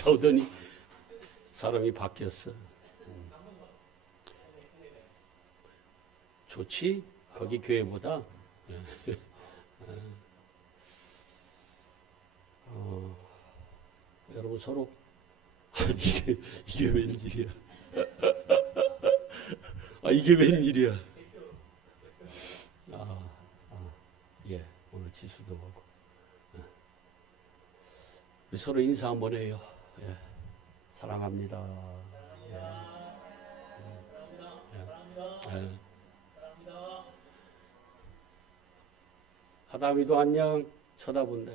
갔다 오더니 사람이 바뀌었어. 좋지? 거기 교회보다. 여러분 서로 이게 웬일이야? 이게 웬일이야? 예, 오늘 지수도 오고. 우리 서로 인사 한번 해요. 예, 사랑합니다. 예. 예. 예. 하다미도 안녕. 쳐다본다.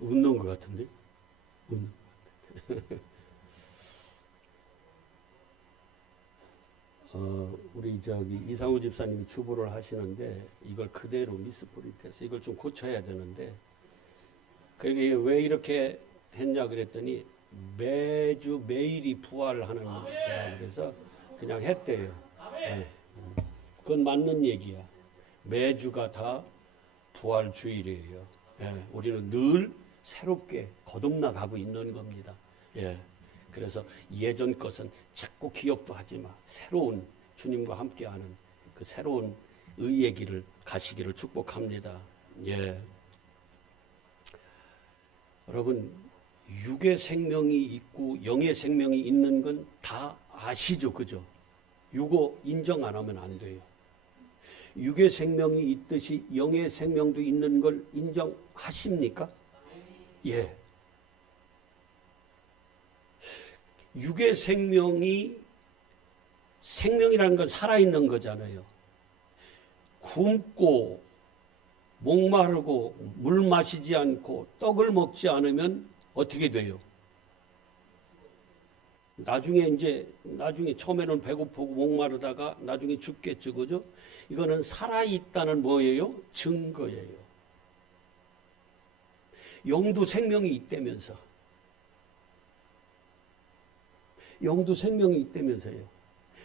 웃는 것 같은데? 웃는 것 같아. 우리 이상우 집사님이 주보를 하시는데 이걸 그대로 미스프린트해서 이걸 좀 고쳐야 되는데, 그러게 왜 이렇게 했냐 그랬더니 매주 매일이 부활하는 거야. 그래서 그냥 했대요. 네. 그건 맞는 얘기야. 매주가 다 부활 주일이에요. 예, 우리는 늘 새롭게 거듭나가고 있는 겁니다. 예, 그래서 예전 것은 자꾸 기억도 하지 마. 새로운 주님과 함께하는 그 새로운 의의 길을 가시기를 축복합니다. 예, 여러분 육의 생명이 있고 영의 생명이 있는 건 다 아시죠, 그죠? 이거 인정 안 하면 안 돼요. 육의 생명이 있듯이 영의 생명도 있는 걸 인정하십니까? 예. 육의 생명이라는 건 살아있는 거잖아요. 굶고 목마르고 물 마시지 않고 떡을 먹지 않으면 어떻게 돼요? 나중에 처음에는 배고프고 목마르다가 나중에 죽겠죠, 그죠? 이거는 살아있다는 뭐예요? 증거예요. 영도 생명이 있다면서. 영도 생명이 있다면서요.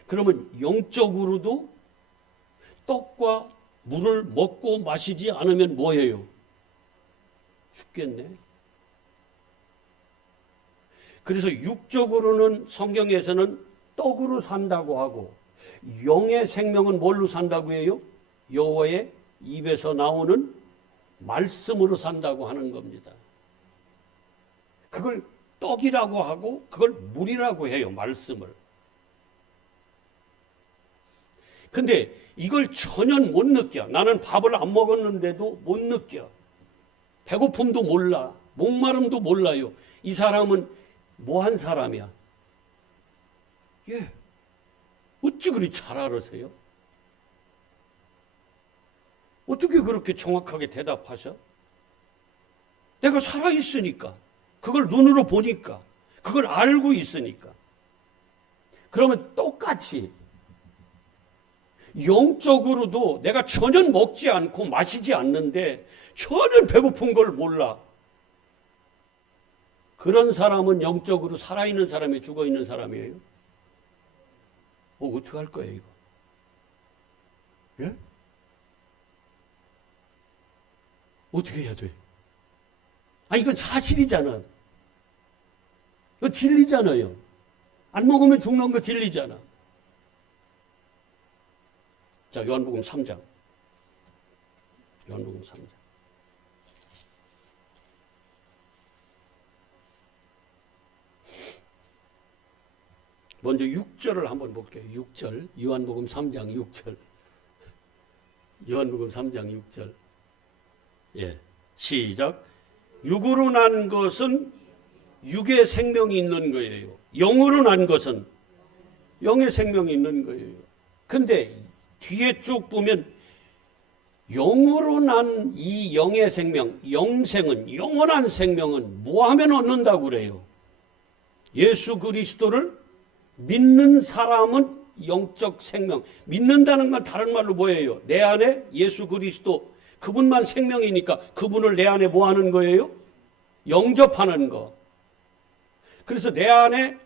그러면 영적으로도 떡과 물을 먹고 마시지 않으면 뭐예요? 죽겠네. 그래서 육적으로는 성경에서는 떡으로 산다고 하고, 영의 생명은 뭘로 산다고 해요? 여호와의 입에서 나오는 말씀으로 산다고 하는 겁니다. 그걸 떡이라고 하고 그걸 물이라고 해요, 말씀을. 근데 이걸 전혀 못 느껴. 나는 밥을 안 먹었는데도 못 느껴. 배고픔도 몰라. 목마름도 몰라요. 이 사람은 뭐한 사람이야? 예. 어찌 그리 잘 알으세요? 어떻게 그렇게 정확하게 대답하셔? 내가 살아있으니까, 그걸 눈으로 보니까, 그걸 알고 있으니까. 그러면 똑같이 영적으로도 내가 전혀 먹지 않고 마시지 않는데 전혀 배고픈 걸 몰라. 그런 사람은 영적으로 살아있는 사람이 죽어있는 사람이에요. 어떻게 할 거예요, 이거? 예? 어떻게 해야 돼? 이건 사실이잖아. 이거 진리잖아요. 안 먹으면 죽는 거 진리잖아. 자, 요한복음 3장. 요한복음 3장. 먼저 6절을 한번 볼게요. 6절. 요한복음 3장 6절. 요한복음 3장 6절. 예. 시작. 육으로 난 것은 육의 생명이 있는 거예요. 영으로 난 것은 영의 생명이 있는 거예요. 근데 뒤에 쭉 보면 영으로 난 이 영의 생명, 영생은, 영원한 생명은 뭐 하면 얻는다고 그래요? 예수 그리스도를 믿는 사람은 영적 생명. 믿는다는 건 다른 말로 뭐예요? 내 안에 예수 그리스도, 그분만 생명이니까 그분을 내 안에 뭐 하는 거예요? 영접하는 거. 그래서 내 안에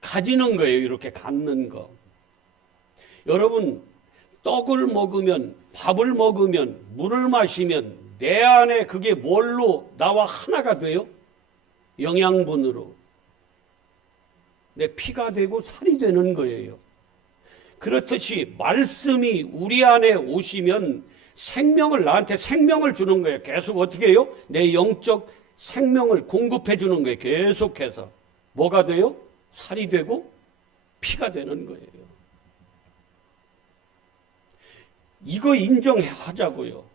가지는 거예요. 이렇게 갖는 거. 여러분, 떡을 먹으면, 밥을 먹으면, 물을 마시면 내 안에 그게 뭘로 나와 하나가 돼요? 영양분으로. 내 피가 되고 살이 되는 거예요. 그렇듯이 말씀이 우리 안에 오시면 생명을, 나한테 생명을 주는 거예요. 계속 어떻게 해요? 내 영적 생명을 공급해 주는 거예요. 계속해서. 뭐가 돼요? 살이 되고 피가 되는 거예요. 이거 인정하자고요.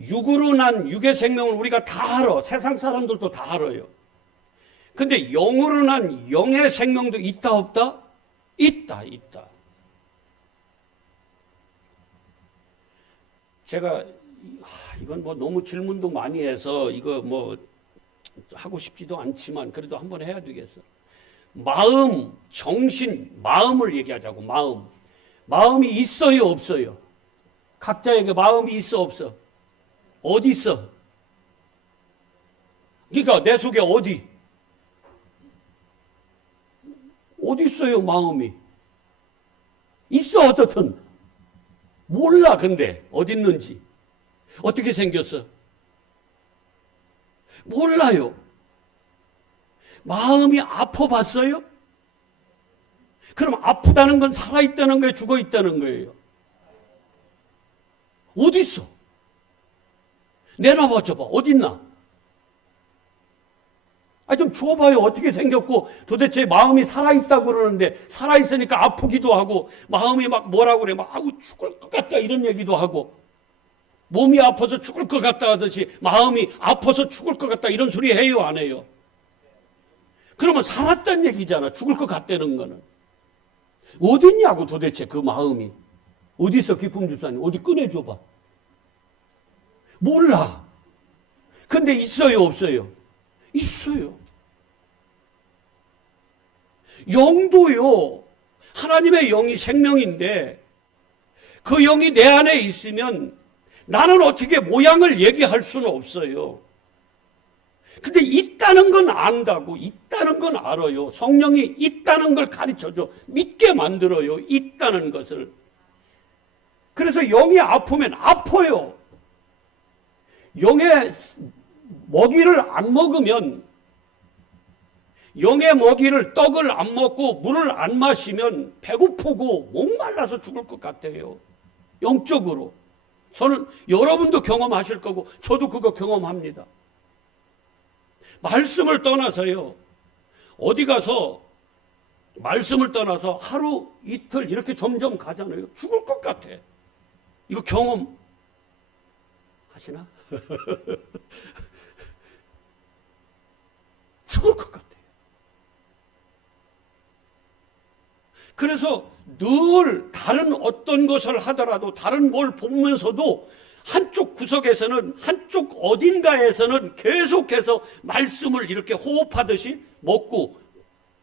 육으로 난 육의 생명을 우리가 다 알아. 세상 사람들도 다 알아요. 근데 영으로 난 영의 생명도 있다 없다? 있다. 제가 이건 뭐 너무 질문도 많이 해서 이거 뭐 하고 싶지도 않지만 그래도 한번 해야 되겠어. 마음, 정신, 마음을 얘기하자고. 마음이 있어요 없어요? 각자에게 마음이 있어 없어? 어디 있어? 그러니까 내 속에 어디 있어요? 마음이 있어. 어떻든 몰라. 근데 어디 있는지, 어떻게 생겼어? 몰라요. 마음이 아파 봤어요? 그럼 아프다는 건 살아있다는 거예요? 죽어있다는 거예요? 어디 있어? 내놔봐 줘봐. 어디 있나? 좀 줘봐요. 어떻게 생겼고 도대체 마음이 살아있다고 그러는데 살아있으니까 아프기도 하고 마음이 막 뭐라고 그래. 막 아우 죽을 것 같다 이런 얘기도 하고 몸이 아파서 죽을 것 같다 하듯이 마음이 아파서 죽을 것 같다 이런 소리 해요 안 해요? 그러면 살았다는 얘기잖아. 죽을 것 같다는 거는. 어디 있냐고 도대체 그 마음이. 어디 있어 기쁨 집사님. 어디 꺼내줘봐. 몰라. 근데 있어요 없어요? 있어요. 영도요. 하나님의 영이 생명인데 그 영이 내 안에 있으면 나는 어떻게 모양을 얘기할 수는 없어요. 근데 있다는 건 안다고. 있다는 건 알아요. 성령이 있다는 걸 가르쳐줘. 믿게 만들어요. 있다는 것을. 그래서 영이 아프면 아파요. 영의 먹이를 안 먹으면, 영의 먹이를 떡을 안 먹고 물을 안 마시면 배고프고 목말라서 죽을 것 같아요. 영적으로. 저는 여러분도 경험하실 거고 저도 그거 경험합니다. 말씀을 떠나서요. 어디 가서 말씀을 떠나서 하루 이틀 이렇게 점점 가잖아요. 죽을 것 같아. 이거 경험 하시나? 죽을 것 같아요. 그래서 늘 다른 어떤 것을 하더라도 다른 뭘 보면서도 한쪽 구석에서는 한쪽 어딘가에서는 계속해서 말씀을 이렇게 호흡하듯이 먹고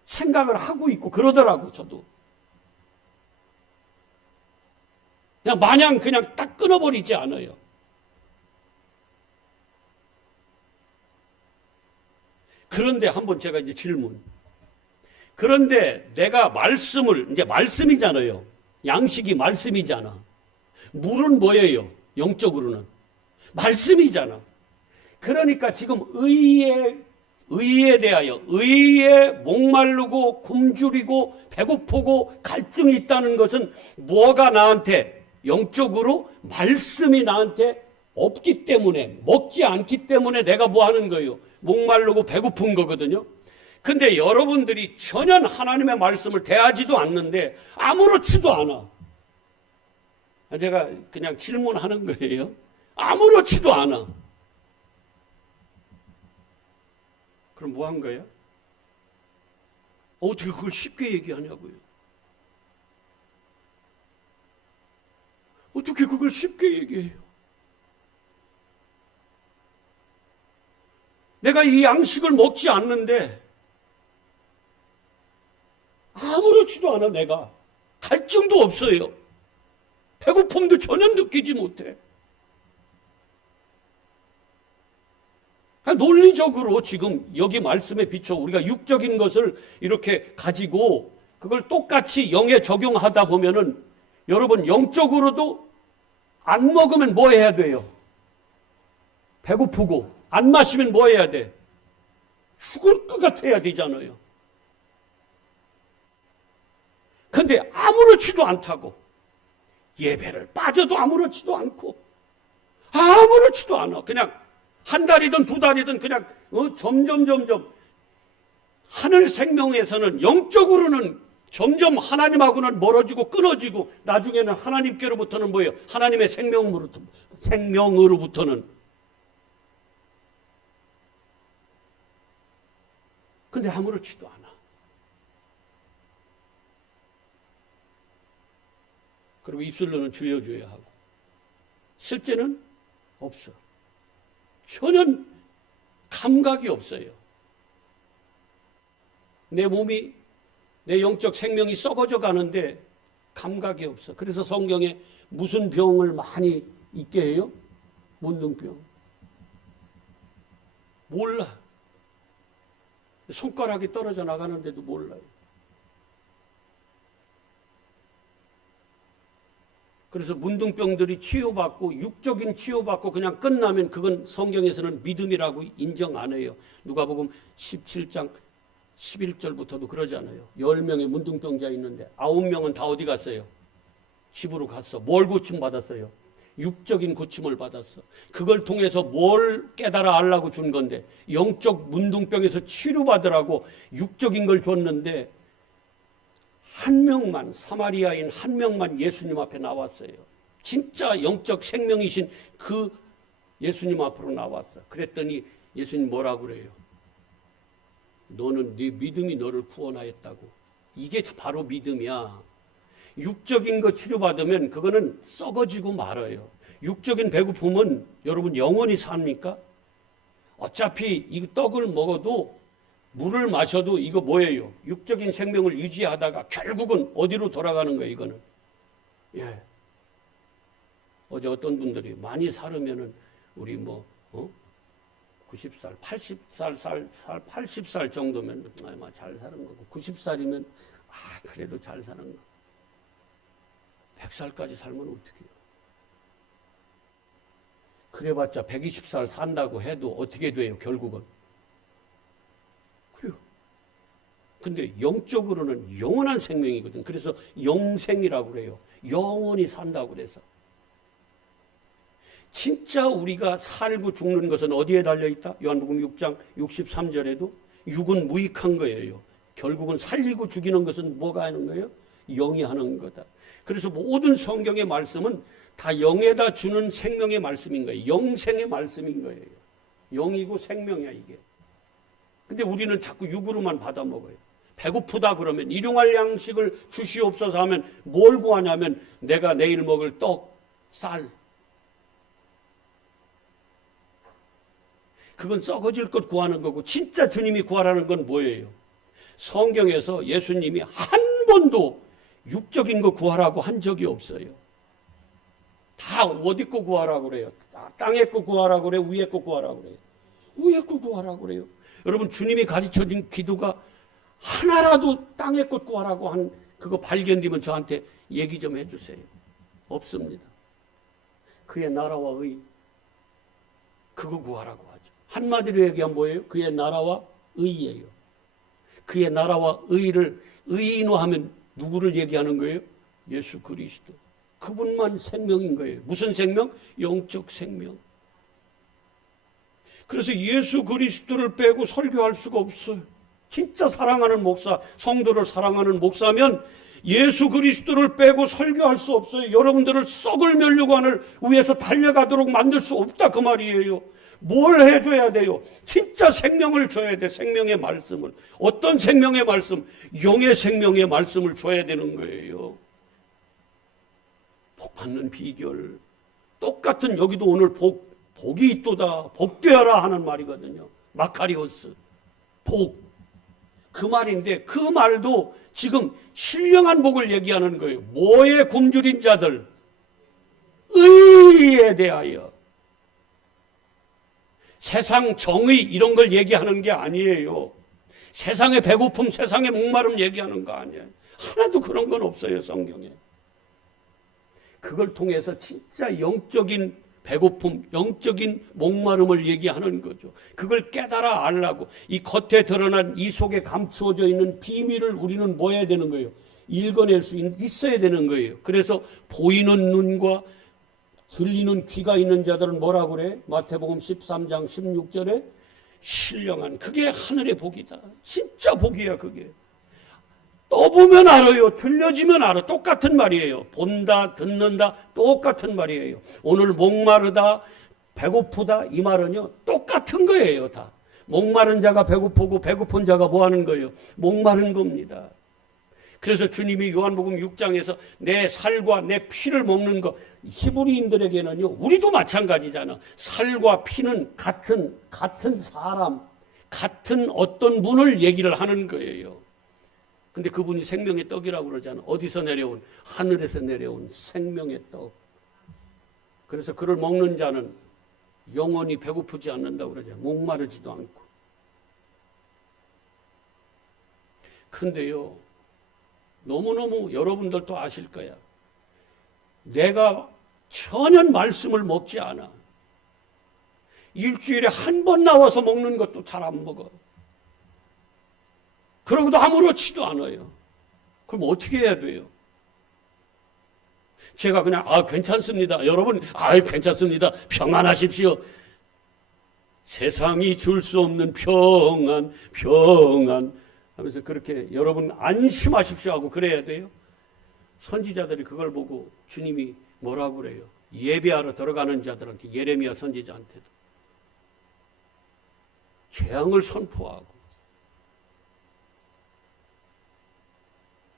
생각을 하고 있고 그러더라고. 저도 그냥 마냥 그냥 딱 끊어버리지 않아요. 그런데 한번 제가 이제 질문. 그런데 내가 말씀을, 이제 말씀이잖아요. 양식이 말씀이잖아. 물은 뭐예요? 영적으로는 말씀이잖아. 그러니까 지금 의에 대하여, 의에 목마르고 굶주리고 배고프고 갈증이 있다는 것은 뭐가 나한테 영적으로 말씀이 나한테 없기 때문에, 먹지 않기 때문에 내가 뭐 하는 거예요? 목마르고 배고픈 거거든요. 근데 여러분들이 전혀 하나님의 말씀을 대하지도 않는데 아무렇지도 않아. 제가 그냥 질문하는 거예요. 아무렇지도 않아. 그럼 뭐 한 거예요? 어떻게 그걸 쉽게 얘기하냐고요. 어떻게 그걸 쉽게 얘기해요? 내가 이 양식을 먹지 않는데 아무렇지도 않아. 내가 갈증도 없어요. 배고픔도 전혀 느끼지 못해. 논리적으로 지금 여기 말씀에 비춰 우리가 육적인 것을 이렇게 가지고 그걸 똑같이 영에 적용하다 보면은 여러분 영적으로도 안 먹으면 뭐 해야 돼요? 배고프고 안 마시면 뭐 해야 돼? 죽을 것 같아야 되잖아요. 근데 아무렇지도 않다고 예배를 빠져도 아무렇지도 않고 아무렇지도 않아. 그냥 한 달이든 두 달이든 그냥 점점 하늘 생명에서는 영적으로는 점점 하나님하고는 멀어지고 끊어지고 나중에는 하나님께로부터는 뭐예요? 하나님의 생명으로부터는. 근데 아무렇지도 않아. 그리고 입술로는 주여 주여 하고 실제는 없어. 전혀 감각이 없어요. 내 몸이, 내 영적 생명이 썩어져 가는데 감각이 없어. 그래서 성경에 무슨 병을 많이 있게 해요? 문둥병. 몰라. 손가락이 떨어져 나가는데도 몰라요. 그래서 문둥병들이 치유받고 육적인 치유받고 그냥 끝나면 그건 성경에서는 믿음이라고 인정 안 해요. 누가복음 17장 11절부터도 그러잖아요. 10명의 문둥병자 있는데 9명은 다 어디 갔어요? 집으로 갔어. 뭘 고침받았어요? 육적인 고침을 받았어. 그걸 통해서 뭘 깨달아 알라고 준 건데 영적 문둥병에서 치료받으라고 육적인 걸 줬는데 한 명만, 사마리아인 한 명만 예수님 앞에 나왔어요. 진짜 영적 생명이신 그 예수님 앞으로 나왔어. 그랬더니 예수님 뭐라고 그래요? 너는 네 믿음이 너를 구원하였다고. 이게 바로 믿음이야. 육적인 거 치료받으면 그거는 썩어지고 말아요. 육적인 배고픔은 여러분 영원히 삽니까? 어차피 이 떡을 먹어도 물을 마셔도 이거 뭐예요? 육적인 생명을 유지하다가 결국은 어디로 돌아가는 거예요, 이거는. 예. 어제 어떤 분들이 많이 살으면은 우리 90살, 80살 정도면 아마 잘 사는 거고 90살이면 그래도 잘 사는 거. 100살까지 살면 어떻게 해요? 그래봤자 120살 산다고 해도 어떻게 돼요, 결국은? 그래요. 근데 영적으로는 영원한 생명이거든. 그래서 영생이라고 그래요. 영원히 산다고 그래서. 진짜 우리가 살고 죽는 것은 어디에 달려있다? 요한복음 6장 63절에도 육은 무익한 거예요. 결국은 살리고 죽이는 것은 뭐가 하는 거예요? 영이 하는 거다. 그래서 모든 성경의 말씀은 다 영에다 주는 생명의 말씀인 거예요. 영생의 말씀인 거예요. 영이고 생명이야 이게. 근데 우리는 자꾸 육으로만 받아 먹어요. 배고프다 그러면 일용할 양식을 주시옵소서 하면 뭘 구하냐면 내가 내일 먹을 떡, 쌀. 그건 썩어질 것 구하는 거고 진짜 주님이 구하라는 건 뭐예요? 성경에서 예수님이 한 번도 육적인 거 구하라고 한 적이 없어요. 다 어디 거 구하라고 그래요? 땅에 거 구하라고 그래요? 위에 거 구하라고 그래요? 위에 거 구하라고 그래요. 여러분 주님이 가르쳐준 기도가 하나라도 땅에 것 구하라고 한 그거 발견되면 저한테 얘기 좀 해주세요. 없습니다. 그의 나라와 의 그거 구하라고 하죠. 한마디로 얘기하면 뭐예요? 그의 나라와 의예요. 그의 나라와 의를 의인화하면 누구를 얘기하는 거예요? 예수 그리스도. 그분만 생명인 거예요. 무슨 생명? 영적 생명. 그래서 예수 그리스도를 빼고 설교할 수가 없어요. 진짜 사랑하는 목사, 성도를 사랑하는 목사면 예수 그리스도를 빼고 설교할 수 없어요. 여러분들을 썩을 멸류관을 위해서 달려가도록 만들 수 없다 그 말이에요. 뭘 해줘야 돼요? 진짜 생명을 줘야 돼. 생명의 말씀을. 어떤 생명의 말씀? 영의 생명의 말씀을 줘야 되는 거예요. 복 받는 비결. 똑같은 여기도 오늘 복이 있도다. 복되어라 하는 말이거든요. 마카리오스. 복. 그 말인데 그 말도 지금 신령한 복을 얘기하는 거예요. 뭐에 굶주린 자들? 의에 대하여. 세상 정의 이런 걸 얘기하는 게 아니에요. 세상의 배고픔, 세상의 목마름 얘기하는 거 아니에요. 하나도 그런 건 없어요, 성경에. 그걸 통해서 진짜 영적인 배고픔, 영적인 목마름을 얘기하는 거죠. 그걸 깨달아 알라고. 이 겉에 드러난 이 속에 감추어져 있는 비밀을 우리는 뭐 해야 되는 거예요? 읽어낼 수 있어야 되는 거예요. 그래서 보이는 눈과 들리는 귀가 있는 자들은 뭐라고 그래? 마태복음 13장 16절에 신령한, 그게 하늘의 복이다. 진짜 복이야 그게. 떠보면 알아요. 들려지면 알아. 똑같은 말이에요. 본다, 듣는다, 똑같은 말이에요. 오늘 목마르다, 배고프다, 이 말은요 똑같은 거예요. 다 목마른 자가 배고프고 배고픈 자가 뭐 하는 거예요? 목마른 겁니다. 그래서 주님이 요한복음 6장에서 내 살과 내 피를 먹는 거, 히브리인들에게는요, 우리도 마찬가지잖아. 살과 피는 같은 사람, 같은 어떤 분을 얘기를 하는 거예요. 근데 그분이 생명의 떡이라고 그러잖아. 어디서 내려온? 하늘에서 내려온 생명의 떡. 그래서 그를 먹는 자는 영원히 배고프지 않는다고 그러잖아. 목마르지도 않고. 근데요, 너무너무 여러분들도 아실 거야. 내가 전혀 말씀을 먹지 않아. 일주일에 한 번 나와서 먹는 것도 잘 안 먹어. 그러고도 아무렇지도 않아요. 그럼 어떻게 해야 돼요? 제가 그냥 괜찮습니다. 여러분 괜찮습니다. 평안하십시오. 세상이 줄 수 없는 평안 하면서 그렇게 여러분 안심하십시오 하고 그래야 돼요. 선지자들이 그걸 보고 주님이 뭐라고 그래요? 예배하러 들어가는 자들한테, 예레미야 선지자한테도 재앙을 선포하고,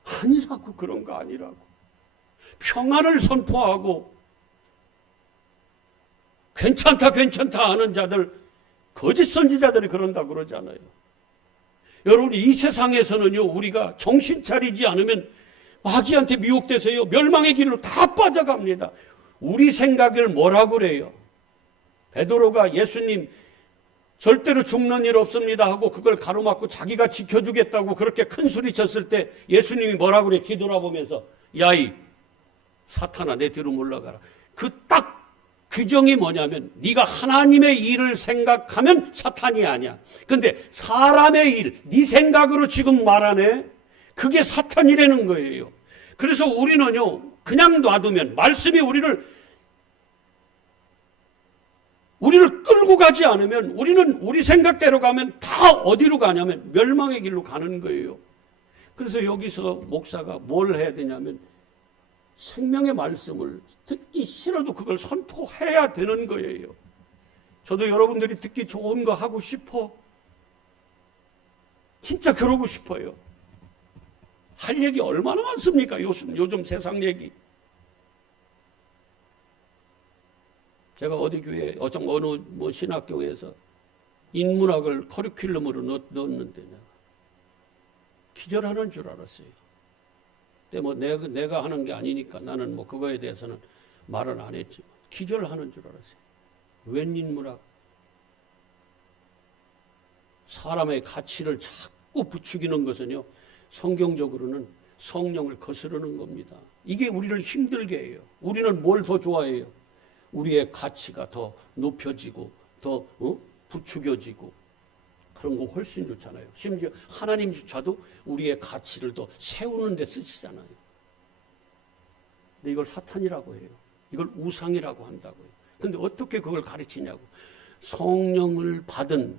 아니라고, 그런 거 아니라고, 평안을 선포하고, 괜찮다 하는 자들, 거짓 선지자들이 그런다고 그러잖아요. 여러분, 이 세상에서는요, 우리가 정신 차리지 않으면 마귀한테 미혹돼서요, 멸망의 길로 다 빠져갑니다. 우리 생각을 뭐라고 그래요? 베드로가 예수님 절대로 죽는 일 없습니다 하고 그걸 가로막고 자기가 지켜주겠다고 그렇게 큰 소리 쳤을 때 예수님이 뭐라고 그래? 뒤돌아보면서 야이 사탄아 내 뒤로 물러가라. 그 딱 규정이 뭐냐면 네가 하나님의 일을 생각하면 사탄이 아니야. 근데 사람의 일, 네 생각으로 지금 말하네? 그게 사탄이라는 거예요. 그래서 우리는요, 그냥 놔두면, 말씀이 우리를 끌고 가지 않으면, 우리는 우리 생각대로 가면 다 어디로 가냐면 멸망의 길로 가는 거예요. 그래서 여기서 목사가 뭘 해야 되냐면 생명의 말씀을 듣기 싫어도 그걸 선포해야 되는 거예요. 저도 여러분들이 듣기 좋은 거 하고 싶어. 진짜 그러고 싶어요. 할 얘기 얼마나 많습니까? 요즘 세상 얘기. 제가 어디 교회, 어느 신학교에서 인문학을 커리큘럼으로 넣었는데 기절하는 줄 알았어요. 근데 내가 하는 게 아니니까 나는 그거에 대해서는 말은 안 했지만 기절하는 줄 알았어요. 웬 인문학? 사람의 가치를 자꾸 부추기는 것은요, 성경적으로는 성령을 거스르는 겁니다. 이게 우리를 힘들게 해요. 우리는 뭘 더 좋아해요? 우리의 가치가 더 높여지고 더 부추겨지고 그런 거 훨씬 좋잖아요. 심지어 하나님조차도 우리의 가치를 더 세우는 데 쓰시잖아요. 근데 이걸 사탄이라고 해요. 이걸 우상이라고 한다고요. 근데 어떻게 그걸 가르치냐고. 성령을 받은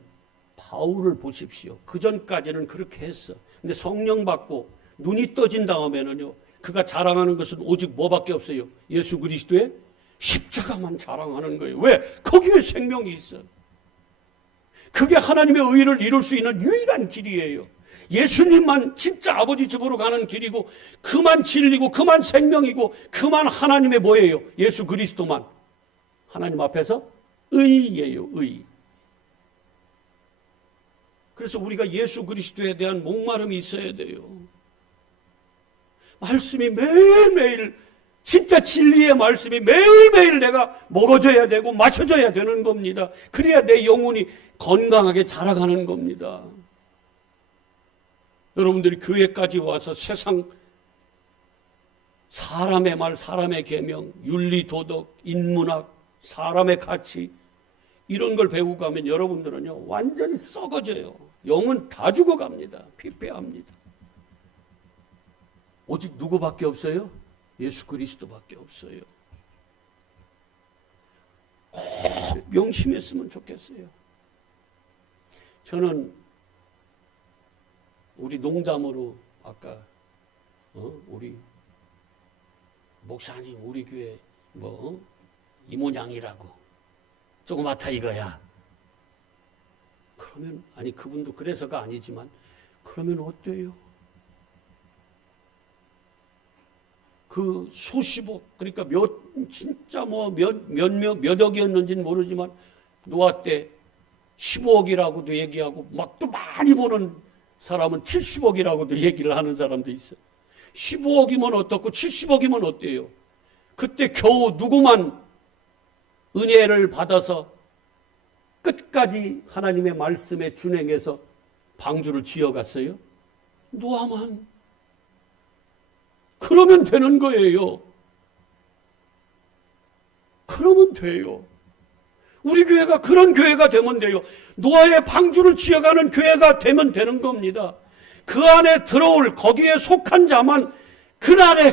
바울을 보십시오. 그 전까지는 그렇게 했어. 근데 성령 받고 눈이 떠진 다음에는요, 그가 자랑하는 것은 오직 뭐밖에 없어요? 예수 그리스도의 십자가만 자랑하는 거예요. 왜? 거기에 생명이 있어. 그게 하나님의 의를 이룰 수 있는 유일한 길이에요. 예수님만 진짜 아버지 집으로 가는 길이고, 그만 진리고, 그만 생명이고, 그만 하나님의 뭐예요? 예수 그리스도만 하나님 앞에서 의예요. 의. 그래서 우리가 예수 그리스도에 대한 목마름이 있어야 돼요. 말씀이 매일매일, 진짜 진리의 말씀이 매일매일 내가 먹어줘야 되고 마셔줘야 되는 겁니다. 그래야 내 영혼이 건강하게 자라가는 겁니다. 여러분들이 교회까지 와서 세상 사람의 말, 사람의 계명, 윤리, 도덕, 인문학, 사람의 가치, 이런 걸 배우고 가면 여러분들은요, 완전히 썩어져요. 영은 다 죽어갑니다. 피폐합니다. 오직 누구밖에 없어요? 예수 그리스도밖에 없어요. 꼭 명심했으면 좋겠어요. 저는 우리 농담으로 아까 우리 목사님 우리 교회 이모냥이라고 조그맣다 이거야. 그러면 아니 그분도 그래서가 아니지만 그러면 어때요? 그 수십억 그러니까 진짜 몇 억이었는지는 모르지만 노아 때 15억이라고도 얘기하고 막 또 많이 보는 사람은 70억이라고도 얘기를 하는 사람도 있어요. 15억이면 어떻고 70억이면 어때요? 그때 겨우 누구만 은혜를 받아서 끝까지 하나님의 말씀에 준행해서 방주를 지어갔어요? 노아만. 그러면 되는 거예요. 그러면 돼요. 우리 교회가 그런 교회가 되면 돼요. 노아의 방주를 지어가는 교회가 되면 되는 겁니다. 그 안에 들어올 거기에 속한 자만 그날에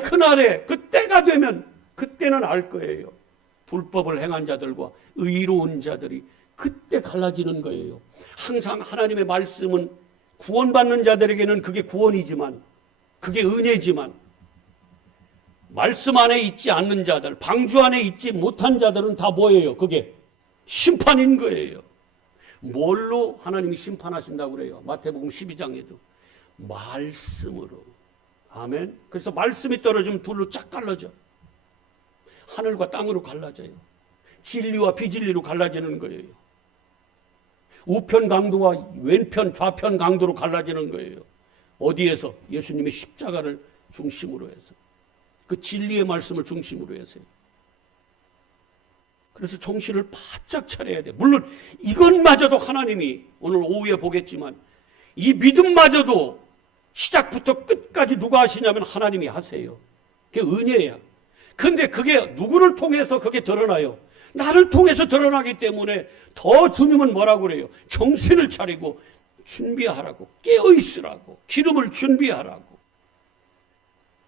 그때가 되면 그때는 알 거예요. 불법을 행한 자들과 의로운 자들이 그때 갈라지는 거예요. 항상 하나님의 말씀은 구원받는 자들에게는 그게 구원이지만 그게 은혜지만 말씀 안에 있지 않는 자들, 방주 안에 있지 못한 자들은 다 뭐예요? 그게 심판인 거예요. 뭘로 하나님이 심판하신다고 그래요? 마태복음 12장에도 말씀으로. 아멘. 그래서 말씀이 떨어지면 둘로 쫙 갈라져. 하늘과 땅으로 갈라져요. 진리와 비진리로 갈라지는 거예요. 우편 강도와 왼편 좌편 강도로 갈라지는 거예요. 어디에서? 예수님의 십자가를 중심으로 해서. 그 진리의 말씀을 중심으로 해서요. 그래서 정신을 바짝 차려야 돼. 물론 이것마저도 하나님이 오늘 오후에 보겠지만 이 믿음마저도 시작부터 끝까지 누가 하시냐면 하나님이 하세요. 그게 은혜야. 근데 그게 누구를 통해서 그게 드러나요? 나를 통해서 드러나기 때문에 더 주님은 뭐라고 그래요? 정신을 차리고 준비하라고, 깨어있으라고, 기름을 준비하라고.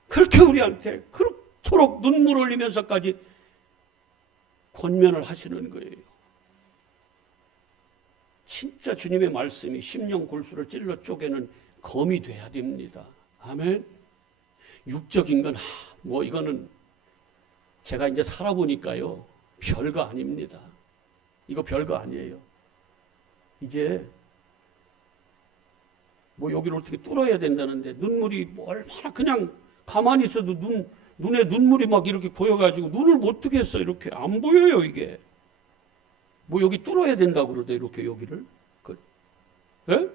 그렇게 우리한테 그렇도록 눈물 흘리면서까지 권면을 하시는 거예요. 진짜 주님의 말씀이 심령 골수를 찔러 쪼개는 검이 돼야 됩니다. 아멘. 육적인 건 이거는 제가 이제 살아보니까요 별거 아닙니다. 이거 별거 아니에요. 이제 여기를 어떻게 뚫어야 된다는데 눈물이 얼마나 그냥 가만히 있어도 눈에 눈물이 막 이렇게 보여가지고 눈을 못 뜨겠어. 이렇게 안 보여요 이게. 여기 뚫어야 된다고 그러대 이렇게 여기를. 예?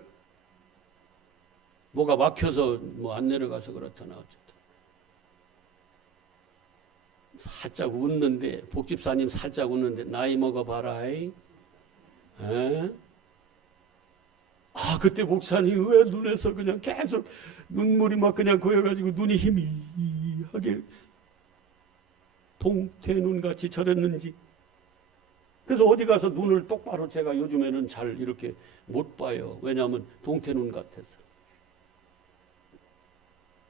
뭐가 막혀서 안 내려가서 그렇다나 어쨌든. 살짝 웃는데 복집사님 살짝 웃는데 나이 먹어봐라. 그때 목사님 왜 눈에서 그냥 계속 눈물이 막 그냥 고여가지고 눈이 희미하게 동태눈같이 저렸는지. 그래서 어디 가서 눈을 똑바로 제가 요즘에는 잘 이렇게 못 봐요. 왜냐하면 동태눈 같아서.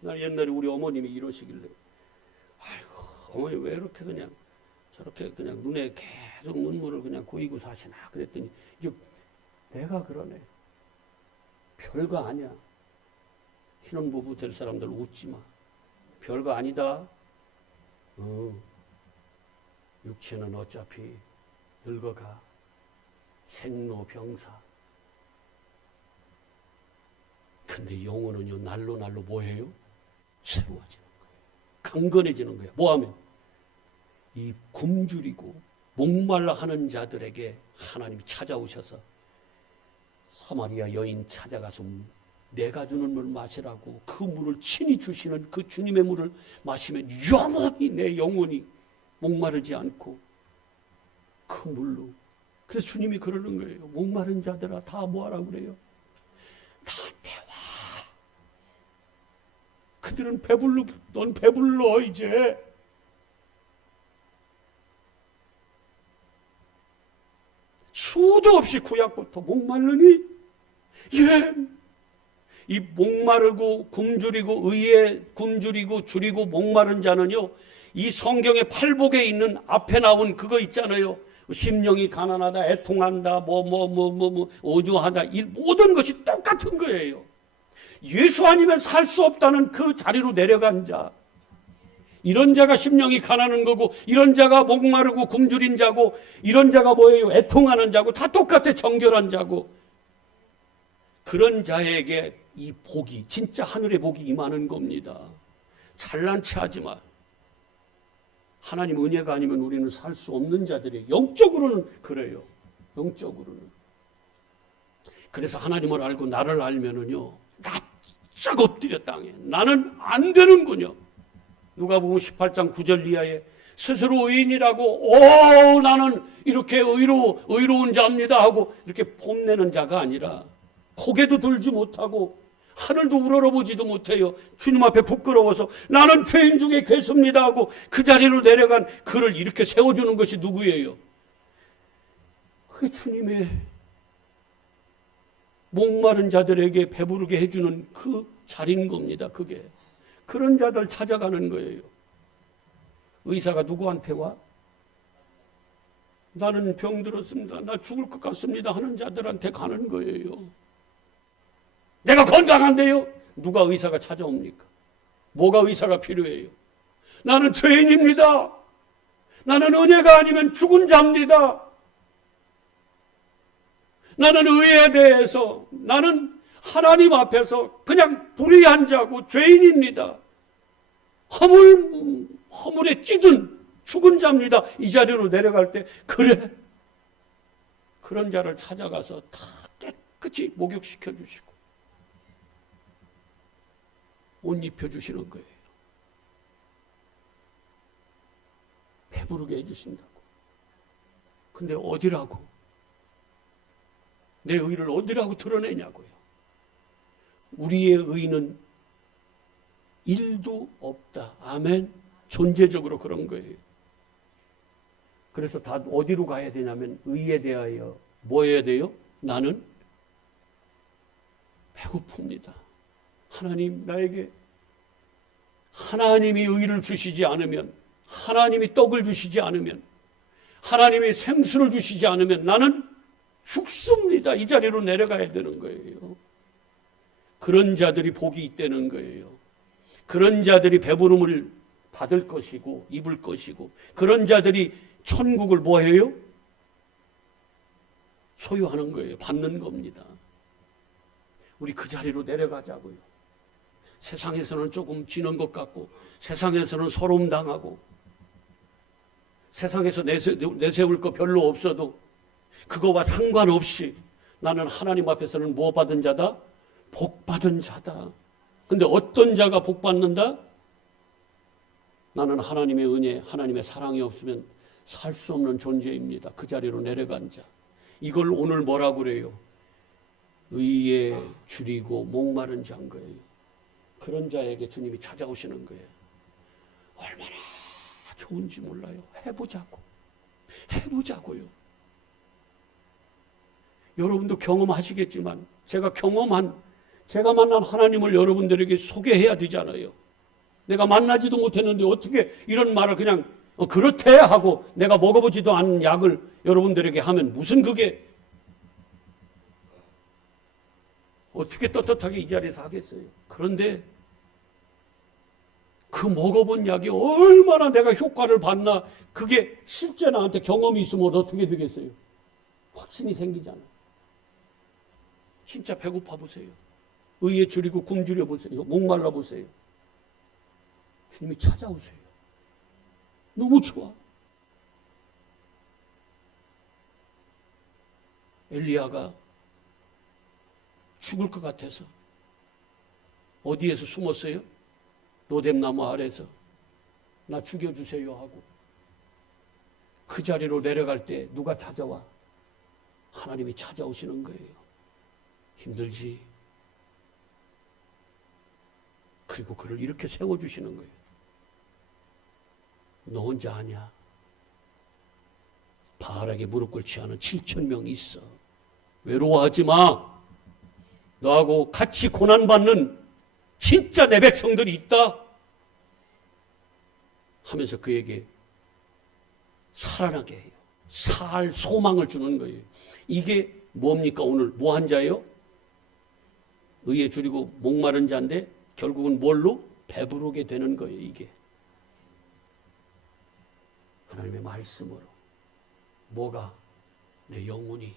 나 옛날에 우리 어머님이 이러시길래 아이고 어머니 왜 이렇게 그냥 저렇게 그냥 눈에 계속 눈물을 그냥 고이고 사시나 그랬더니 이제 내가 그러네. 별거 아니야. 신혼부부 될 사람들 웃지 마. 별거 아니다. 육체는 어차피 늙어가. 생로병사. 근데 영혼은요 날로 뭐해요? 새로워지는 거예요. 강건해지는 거예요. 뭐하면? 이 굶주리고 목말라 하는 자들에게 하나님이 찾아오셔서 사마리아 여인 찾아가서 내가 주는 물 마시라고 그 물을 친히 주시는 그 주님의 물을 마시면 영원히 내 영혼이 목마르지 않고 그 물로. 그래서 주님이 그러는 거예요. 목마른 자들아 다 뭐하라고 그래요? 나한테 와. 그들은 넌 배불러 이제. 수도 없이 구약부터 목마르니? 예. 이 목마르고 굶주리고 의에 굶주리고 줄이고 목마른 자는요, 이 성경의 팔복에 있는 앞에 나온 그거 있잖아요. 심령이 가난하다, 애통한다, 오조하다, 이 모든 것이 똑같은 거예요. 예수 아니면 살 수 없다는 그 자리로 내려간 자, 이런 자가 심령이 가난한 거고, 이런 자가 목마르고 굶주린 자고, 이런 자가 뭐예요? 애통하는 자고, 다 똑같아. 정결한 자고. 그런 자에게 이 복이, 진짜 하늘의 복이 임하는 겁니다. 잘난 체 하지 마. 하나님 은혜가 아니면 우리는 살 수 없는 자들이, 영적으로는 그래요. 영적으로는. 그래서 하나님을 알고 나를 알면은요, 납작 엎드려 땅에. 나는 안 되는군요. 누가복음 18장 9절 이하에 스스로 의인이라고 나는 이렇게 의로운 자입니다 하고 이렇게 폼내는 자가 아니라, 고개도 들지 못하고 하늘도 우러러보지도 못해요. 주님 앞에 부끄러워서 나는 죄인 중에 괴수입니다 하고 그 자리로 내려간 그를 이렇게 세워주는 것이 누구예요? 그게 주님의 목마른 자들에게 배부르게 해주는 그 자리인 겁니다. 그게. 그런 자들 찾아가는 거예요. 의사가 누구한테 와? 나는 병들었습니다. 나 죽을 것 같습니다 하는 자들한테 가는 거예요. 내가 건강한데요? 누가 의사가 찾아옵니까? 뭐가 의사가 필요해요? 나는 죄인입니다. 나는 은혜가 아니면 죽은 자입니다. 나는 의에 대해서, 나는 하나님 앞에서 그냥 불의한 자고 죄인입니다. 허물에 찌든 죽은 자입니다. 이 자리로 내려갈 때, 그래. 그런 자를 찾아가서 다 깨끗이 목욕시켜 주시고 옷 입혀주시는 거예요. 배부르게 해주신다고. 근데 어디라고? 내 의를 어디라고 드러내냐고요. 우리의 의는 일도 없다. 아멘. 존재적으로 그런 거예요. 그래서 다 어디로 가야 되냐면, 의에 대하여 뭐 해야 돼요? 나는 배고픕니다. 하나님, 나에게 하나님이 의를 주시지 않으면, 하나님이 떡을 주시지 않으면, 하나님이 생수를 주시지 않으면 나는 죽습니다. 이 자리로 내려가야 되는 거예요. 그런 자들이 복이 있다는 거예요. 그런 자들이 배부름을 받을 것이고 입을 것이고, 그런 자들이 천국을 뭐 해요? 소유하는 거예요. 받는 겁니다. 우리 그 자리로 내려가자고요. 세상에서는 조금 지는 것 같고, 세상에서는 서러움 당하고, 세상에서 내세울 거 별로 없어도 그거와 상관없이 나는 하나님 앞에서는 뭐 받은 자다? 복 받은 자다. 근데 어떤 자가 복 받는다? 나는 하나님의 은혜, 하나님의 사랑이 없으면 살 수 없는 존재입니다. 그 자리로 내려간 자. 이걸 오늘 뭐라고 그래요? 의에 줄이고 목마른 자인 거예요. 그런 자에게 주님이 찾아오시는 거예요. 얼마나 좋은지 몰라요. 해보자고요. 여러분도 경험하시겠지만, 제가 만난 하나님을 여러분들에게 소개해야 되잖아요. 내가 만나지도 못했는데 어떻게 이런 말을 그냥 그렇대 하고 내가 먹어보지도 않은 약을 여러분들에게 하면 무슨 그게 어떻게 떳떳하게 이 자리에서 하겠어요. 그런데 그 먹어본 약이 얼마나 내가 효과를 받나, 그게 실제 나한테 경험이 있으면 어떻게 되겠어요? 확신이 생기잖아요. 진짜 배고파 보세요. 의에 줄이고 굶주려 보세요. 목말라 보세요. 주님이 찾아오세요. 너무 좋아. 엘리야가 죽을 것 같아서 어디에서 숨었어요? 노뎀나무 아래서 나 죽여주세요 하고, 그 자리로 내려갈 때 누가 찾아와? 하나님이 찾아오시는 거예요. 힘들지? 그리고 그를 이렇게 세워주시는 거예요. 너 혼자 하냐? 바알에게 무릎 꿇지 않은 7,000명 있어. 외로워하지 마. 너하고 같이 고난받는 진짜 내 백성들이 있다 하면서 그에게 살아나게 해요. 살 소망을 주는 거예요. 이게 뭡니까? 오늘 뭐 한 자예요? 의에 줄이고 목마른 자인데 결국은 뭘로? 배부르게 되는 거예요. 이게 하나님의 말씀으로. 뭐가? 내 영혼이.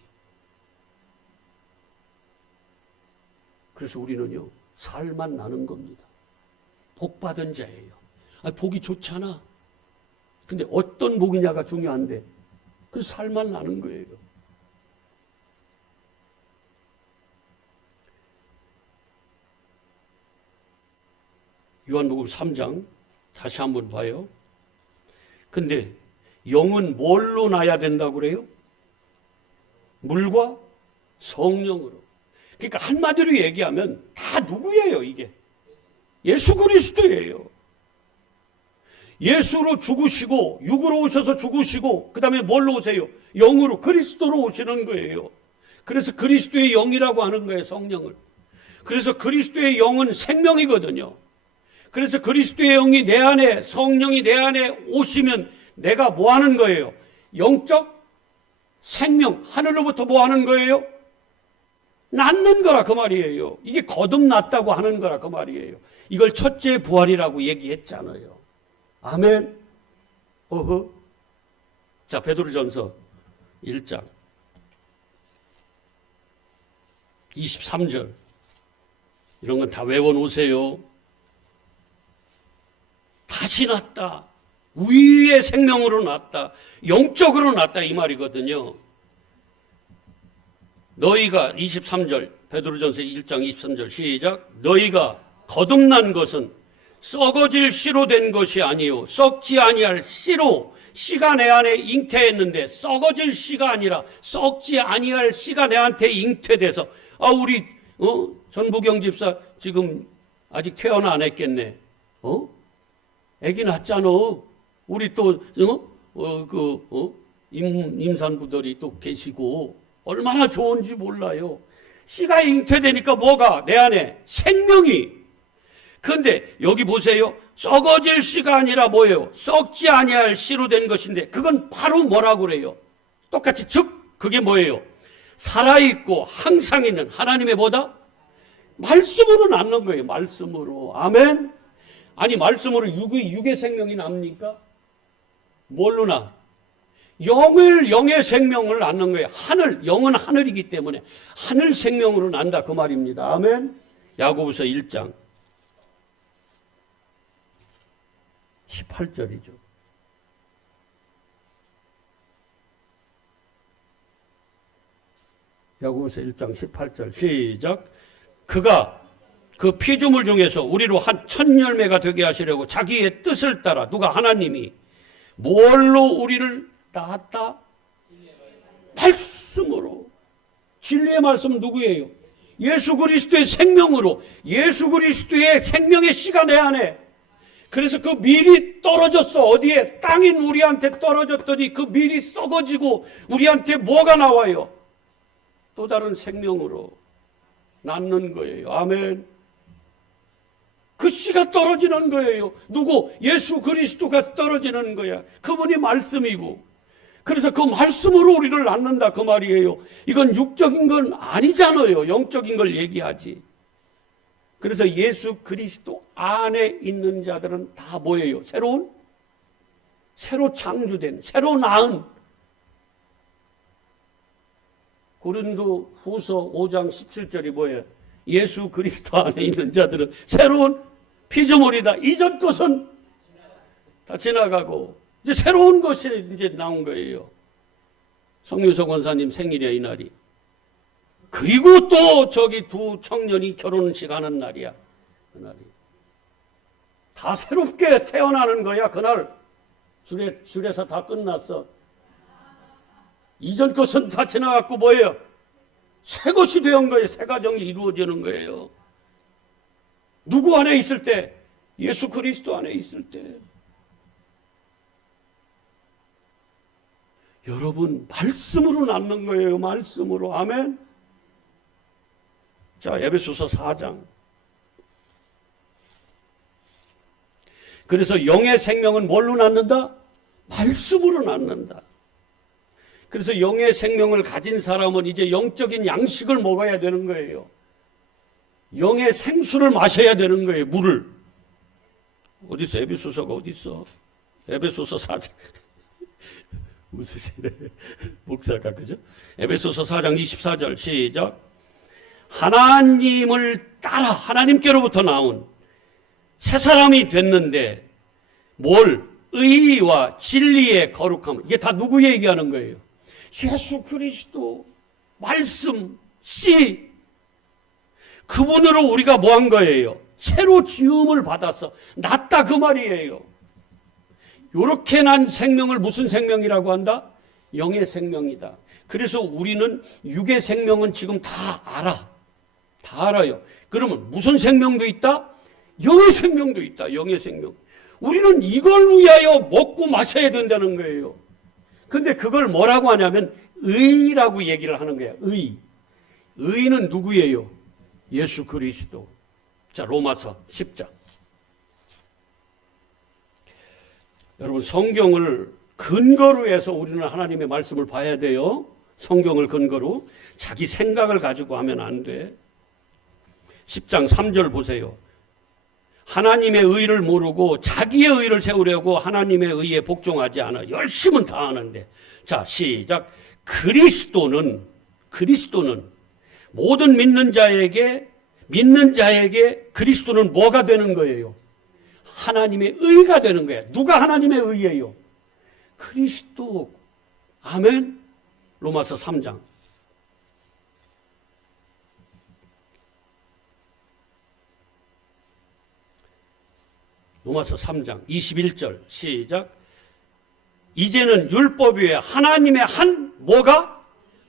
그래서 우리는요 살만 나는 겁니다. 복 받은 자예요. 복이 좋잖아. 근데 어떤 복이냐가 중요한데 그 살만 나는 거예요. 요한복음 3장 다시 한번 봐요. 근데 영은 뭘로 나야 된다고 그래요? 물과 성령으로. 그러니까 한마디로 얘기하면 다 누구예요 이게? 예수 그리스도예요. 예수로 죽으시고 육으로 오셔서 죽으시고 그 다음에 뭘로 오세요? 영으로 그리스도로 오시는 거예요. 그래서 그리스도의 영이라고 하는 거예요. 성령을. 그래서 그리스도의 영은 생명이거든요. 그래서 그리스도의 영이 내 안에 성령이 내 안에 오시면 내가 뭐 하는 거예요? 영적 생명 하늘로부터 뭐 하는 거예요? 낳는 거라 그 말이에요. 이게 거듭났다고 하는 거라 그 말이에요. 이걸 첫째 부활이라고 얘기했잖아요. 아멘. 어허. 자, 베드로전서 1장 23절 이런 건 다 외워놓으세요. 다시 났다. 위의 생명으로 났다. 영적으로 났다 이 말이거든요. 너희가 23절 베드로전서 1장 23절 시작. 너희가 거듭난 것은 썩어질 씨로 된 것이 아니요 썩지 아니할 씨로 씨가 내 안에 잉태했는데 썩어질 씨가 아니라 썩지 아니할 씨가 내한테 잉태돼서 우리 전부경 집사 지금 아직 퇴원 안 했겠네. 애기 낳잖아. 우리 또 임산부들이 또 계시고 얼마나 좋은지 몰라요. 씨가 잉태되니까 뭐가 내 안에 생명이. 그런데 여기 보세요. 썩어질 씨가 아니라 뭐예요? 썩지 아니할 씨로 된 것인데 그건 바로 뭐라고 그래요? 똑같이 즉 그게 뭐예요? 살아있고 항상 있는 하나님의 뭐다? 말씀으로 낳는 거예요. 말씀으로. 아멘. 아니 말씀으로 육의 생명이 납니까? 뭘로 나? 영의 생명을 낳는 거예요. 영은 하늘이기 때문에 하늘 생명으로 난다 그 말입니다. 아멘. 야고보서 1장 18절이죠. 야고보서 1장 18절 시작. 그가 그 피조물 중에서 우리로 한 첫 열매가 되게 하시려고 자기의 뜻을 따라 누가 하나님이 뭘로 우리를 낳았다? 말씀으로. 진리의 말씀은 누구예요? 예수 그리스도의 생명으로. 예수 그리스도의 생명의 씨가 내 안에. 그래서 그 밀이 떨어졌어. 어디에? 땅인 우리한테 떨어졌더니 그 밀이 썩어지고 우리한테 뭐가 나와요? 또 다른 생명으로 낳는 거예요. 아멘. 그 씨가 떨어지는 거예요. 누구? 예수 그리스도가 떨어지는 거야. 그분이 말씀이고. 그래서 그 말씀으로 우리를 낳는다 그 말이에요. 이건 육적인 건 아니잖아요. 영적인 걸 얘기하지. 그래서 예수 그리스도 안에 있는 자들은 다 뭐예요? 새로 창조된, 새로 낳은. 고린도 후서 5장 17절이 뭐예요? 예수 그리스도 안에 있는 자들은 새로운 피조물이다. 이전 것은 다 지나가고 이제 새로운 것이 이제 나온 거예요. 성유석 원사님 생일이야 이날이. 그리고 또 저기 두 청년이 결혼식 하는 날이야. 그날이. 다 새롭게 태어나는 거야. 그날 주례사 다 끝났어. 이전 것은 다 지나갔고 뭐예요? 새 것이 되는 거예요. 새 가정이 이루어지는 거예요. 누구 안에 있을 때? 예수 그리스도 안에 있을 때. 여러분, 말씀으로 낳는 거예요. 말씀으로. 아멘. 자, 에베소서 4장. 그래서 영의 생명은 뭘로 낳는다? 말씀으로 낳는다. 그래서 영의 생명을 가진 사람은 이제 영적인 양식을 먹어야 되는 거예요. 영의 생수를 마셔야 되는 거예요. 물을. 어디 있어? 에베소서가 어디 있어? 에베소서 4장. 웃으시네. 목사가, 그죠? 에베소서 4장 24절 시작. 하나님을 따라 하나님께로부터 나온 새 사람이 됐는데 뭘? 의와 진리의 거룩함. 이게 다 누구 얘기하는 거예요? 예수 그리스도 말씀 씨 그분으로 우리가 뭐 한 거예요? 새로 지음을 받아서 났다 그 말이에요. 요렇게 난 생명을 무슨 생명이라고 한다? 영의 생명이다. 그래서 우리는 육의 생명은 지금 다 알아. 다 알아요. 그러면 무슨 생명도 있다? 영의 생명도 있다. 영의 생명. 우리는 이걸 위하여 먹고 마셔야 된다는 거예요. 근데 그걸 뭐라고 하냐면 의라고 얘기를 하는 거야. 의. 의는 누구예요? 예수 그리스도. 자, 로마서 10장. 여러분, 성경을 근거로 해서 우리는 하나님의 말씀을 봐야 돼요. 성경을 근거로. 자기 생각을 가지고 하면 안 돼. 10장 3절 보세요. 하나님의 의를 모르고 자기의 의를 세우려고 하나님의 의에 복종하지 않아. 열심은 다 하는데. 자, 시작. 그리스도는 모든 믿는 자에게 그리스도는 뭐가 되는 거예요? 하나님의 의가 되는 거예요. 누가 하나님의 의예요? 그리스도. 아멘. 로마서 3장. 로마서 3장 21절 시작. 이제는 율법 위에 하나님의 한 뭐가?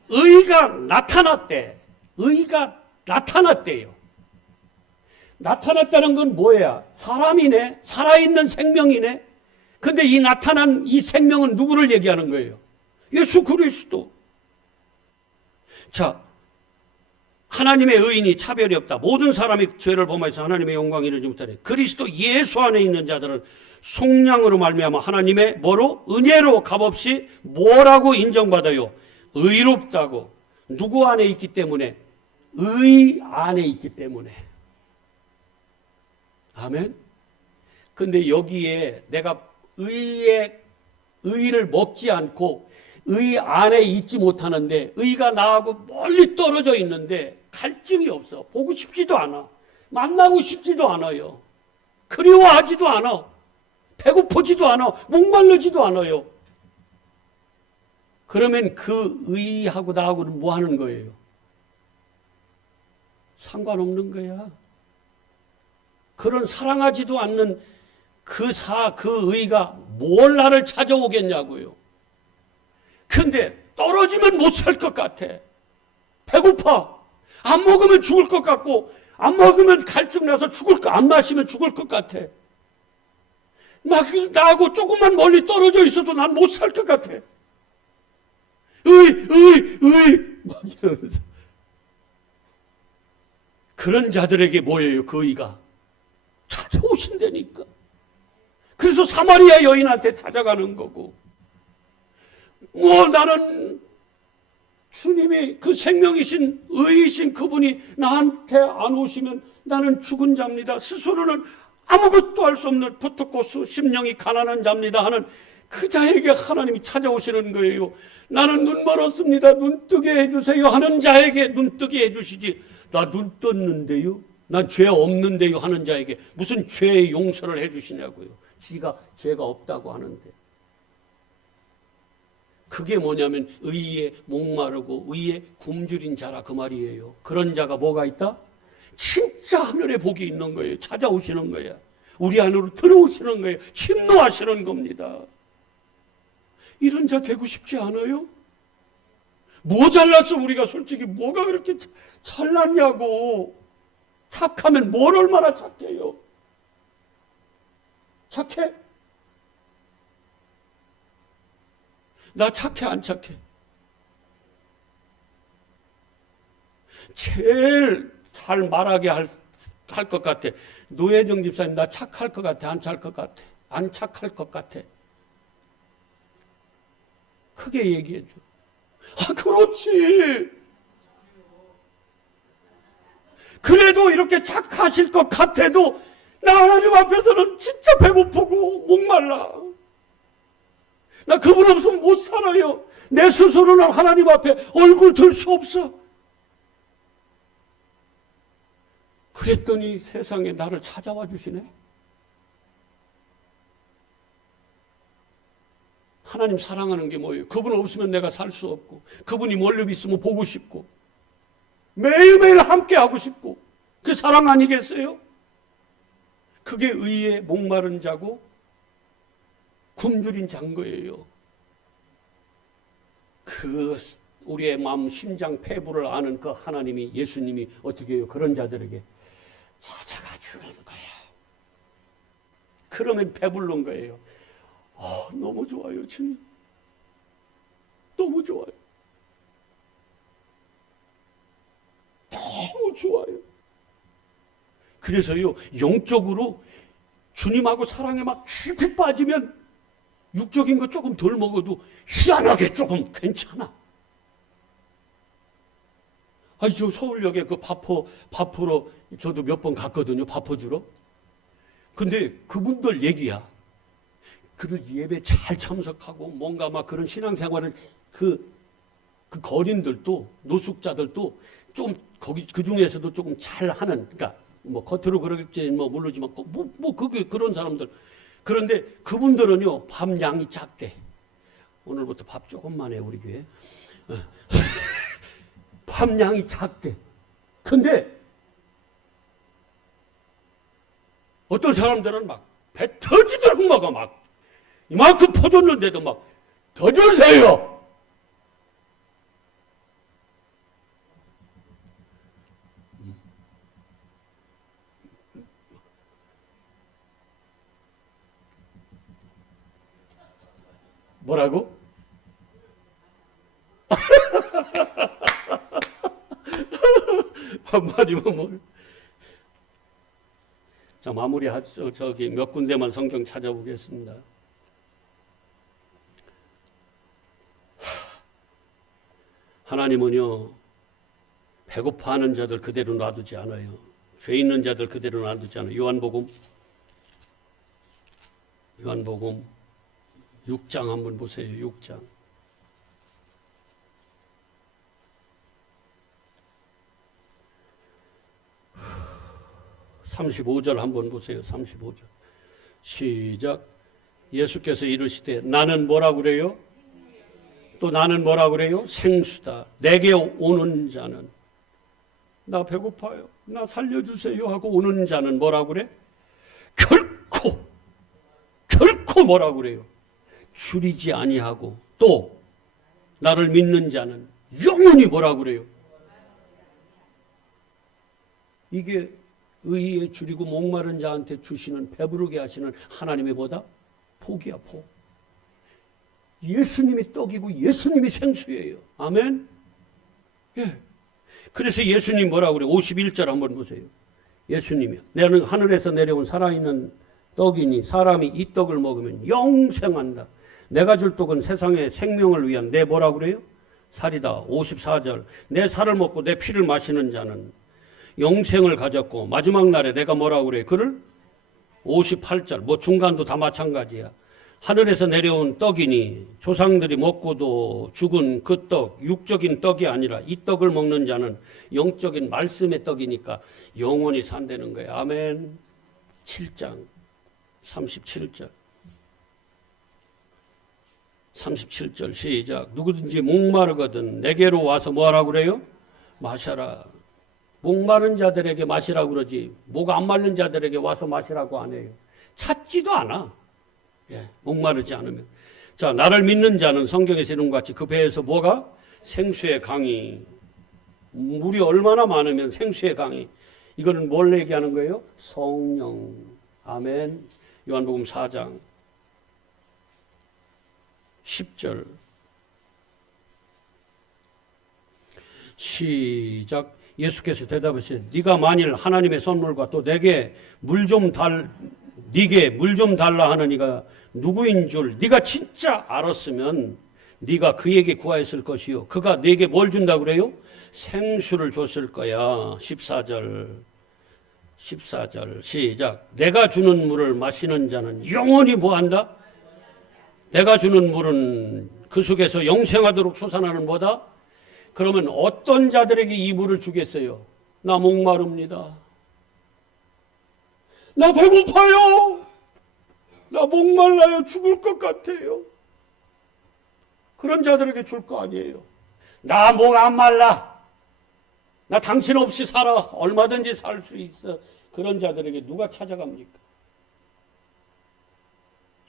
의가 나타났대. 의가 나타났대요. 나타났다는 건 뭐야? 사람이네. 살아있는 생명이네. 근데 이 나타난 이 생명은 누구를 얘기하는 거예요? 예수 그리스도. 자, 하나님의 의인이 차별이 없다. 모든 사람이 죄를 범하여서 하나님의 영광을 이루지 못하네. 그리스도 예수 안에 있는 자들은 속량으로 말미암아 하나님의 뭐로? 은혜로 값없이 뭐라고 인정받아요? 의롭다고. 누구 안에 있기 때문에? 의 안에 있기 때문에. 아멘. 근데 여기에 내가 의를 먹지 않고 의 안에 있지 못하는데 의가 나하고 멀리 떨어져 있는데 갈증이 없어. 보고 싶지도 않아. 만나고 싶지도 않아요. 그리워하지도 않아. 배고프지도 않아. 목마르지도 않아요. 그러면 그 의하고 나하고는 뭐 하는 거예요? 상관없는 거야. 그런 사랑하지도 않는 그 의가 뭘 나를 찾아오겠냐고요. 근데 떨어지면 못 살 것 같아. 배고파. 안 먹으면 죽을 것 같고, 안 먹으면 갈증 나서 안 마시면 죽을 것 같아. 막 나하고 조금만 멀리 떨어져 있어도 난 못 살 것 같아. 막 이러면서. 그런 자들에게 뭐예요, 그 의가? 찾아오신다니까. 그래서 사마리아 여인한테 찾아가는 거고. 나는 주님이 그 생명이신 의이신 그분이 나한테 안 오시면 나는 죽은 자입니다. 스스로는 아무것도 할 수 없는 부트코스 심령이 가난한 자입니다 하는 그 자에게 하나님이 찾아오시는 거예요. 나는 눈 멀었습니다. 눈 뜨게 해주세요 하는 자에게 눈 뜨게 해주시지. 나 눈 떴는데요. 난 죄 없는데요 하는 자에게 무슨 죄의 용서를 해주시냐고요. 지가 죄가 없다고 하는데. 그게 뭐냐면 의에 목마르고 의에 굶주린 자라 그 말이에요. 그런 자가 뭐가 있다? 진짜 하늘에 복이 있는 거예요. 찾아오시는 거야. 우리 안으로 들어오시는 거예요. 침노하시는 겁니다. 이런 자 되고 싶지 않아요? 뭐 잘났어 우리가 솔직히 뭐가 그렇게 잘났냐고. 착하면 뭘 얼마나 착해요? 착해? 나 착해 안 착해? 제일 잘 말하게 할 것 같아. 노혜정 집사님, 나 착할 것 같아 안 착할 것 같아? 안 착할 것 같아? 크게 얘기해 줘. 아, 그렇지. 그래도 이렇게 착하실 것 같아도 나 하나님 앞에서는 진짜 배고프고 목말라. 나 그분 없으면 못 살아요. 내 스스로는 하나님 앞에 얼굴 들 수 없어. 그랬더니 세상에 나를 찾아와 주시네. 하나님 사랑하는 게 뭐예요? 그분 없으면 내가 살 수 없고, 그분이 멀리 있으면 보고 싶고, 매일매일 함께 하고 싶고, 그 사랑 아니겠어요? 그게 의에 목마른 자고 굶주린 자인 거예요. 그 우리의 마음 심장 폐부를 아는 그 하나님이, 예수님이 어떻게 해요? 그런 자들에게 찾아가 주는 거야. 그러면 배부른 거예요. 너무 좋아요, 주님. 너무 좋아요. 너무 좋아요. 그래서요, 영적으로 주님하고 사랑에 막 깊이 빠지면 육적인 거 조금 덜 먹어도 희한하게 조금 괜찮아. 아니, 저 서울역에 그 바포로 저도 몇 번 갔거든요, 바포 주러. 근데 그분들 얘기야. 그 예배 잘 참석하고 뭔가 막 그런 신앙생활을 그 거린들도, 노숙자들도 좀 거기 그 중에서도 조금 잘 하는, 그러니까 뭐 겉으로 그러겠지 뭐 모르지만 그게 그런 사람들. 그런데 그분들은요, 밥 양이 작대. 오늘부터 밥 조금만 해 우리 교회. 밥 양이 작대. 근데 어떤 사람들은 막 배 터지도록 먹어. 막 이만큼 퍼줬는데도 막 더 주세요. 뭐라고? 한마디만 뭘? 자, 마무리하죠. 저기 몇 군데만 성경 찾아보겠습니다. 하나님은요, 배고파하는 자들 그대로 놔두지 않아요. 죄 있는 자들 그대로 놔두지 않아요. 요한복음 6장 한번 보세요. 6장. 35절 한번 보세요. 35절. 시작. 예수께서 이르시되 나는 뭐라 그래요? 또 나는 뭐라 그래요? 생수다. 내게 오는 자는, 나 배고파요, 나 살려주세요 하고 오는 자는 뭐라 그래? 결코 뭐라 그래요? 줄이지 아니하고, 또 나를 믿는 자는 영원히 뭐라 그래요? 이게 의에 줄이고 목마른 자한테 주시는, 배부르게 하시는 하나님의 보다 복이야, 복. 예수님이 떡이고 예수님이 생수예요. 아멘. 예. 그래서 예수님 뭐라고 그래요? 51절 한번 보세요. 예수님이 나는 하늘에서 내려온 살아있는 떡이니 사람이 이 떡을 먹으면 영생한다. 내가 줄 떡은 세상의 생명을 위한 내 뭐라고 그래요? 살이다. 54절. 내 살을 먹고 내 피를 마시는 자는 영생을 가졌고 마지막 날에 내가 뭐라고 그래요? 그를 58절. 뭐 중간도 다 마찬가지야. 하늘에서 내려온 떡이니 조상들이 먹고도 죽은 그 떡, 육적인 떡이 아니라 이 떡을 먹는 자는 영적인 말씀의 떡이니까 영원히 산다는 거예요. 아멘. 7장 37절. 37절 시작. 누구든지 목마르거든 내게로 와서 뭐하라고 그래요? 마셔라. 목마른 자들에게 마시라고 그러지, 목 안 마른 자들에게 와서 마시라고 안 해요. 찾지도 않아. 예, 목마르지 않으면. 자, 나를 믿는 자는 성경에서 이런 것 같이 그 배에서 뭐가? 생수의 강이. 물이 얼마나 많으면 생수의 강이. 이거는 뭘 얘기하는 거예요? 성령. 아멘. 요한복음 4장 10절. 시작. 예수께서 대답하시되 네가 만일 하나님의 선물과 또 내게 네게 물 좀 달라 하느니가 누구인 줄 네가 진짜 알았으면 네가 그에게 구하였을 것이요 그가 네게 뭘 준다 그래요? 생수를 줬을 거야. 14절 시작. 내가 주는 물을 마시는 자는 영원히 뭐한다? 내가 주는 물은 그 속에서 영생하도록 솟아나는 뭐다? 그러면 어떤 자들에게 이 물을 주겠어요? 나 목마릅니다. 나 배고파요. 나 목말라요. 죽을 것 같아요. 그런 자들에게 줄 거 아니에요. 나 목 안 말라. 나 당신 없이 살아. 얼마든지 살 수 있어. 그런 자들에게 누가 찾아갑니까?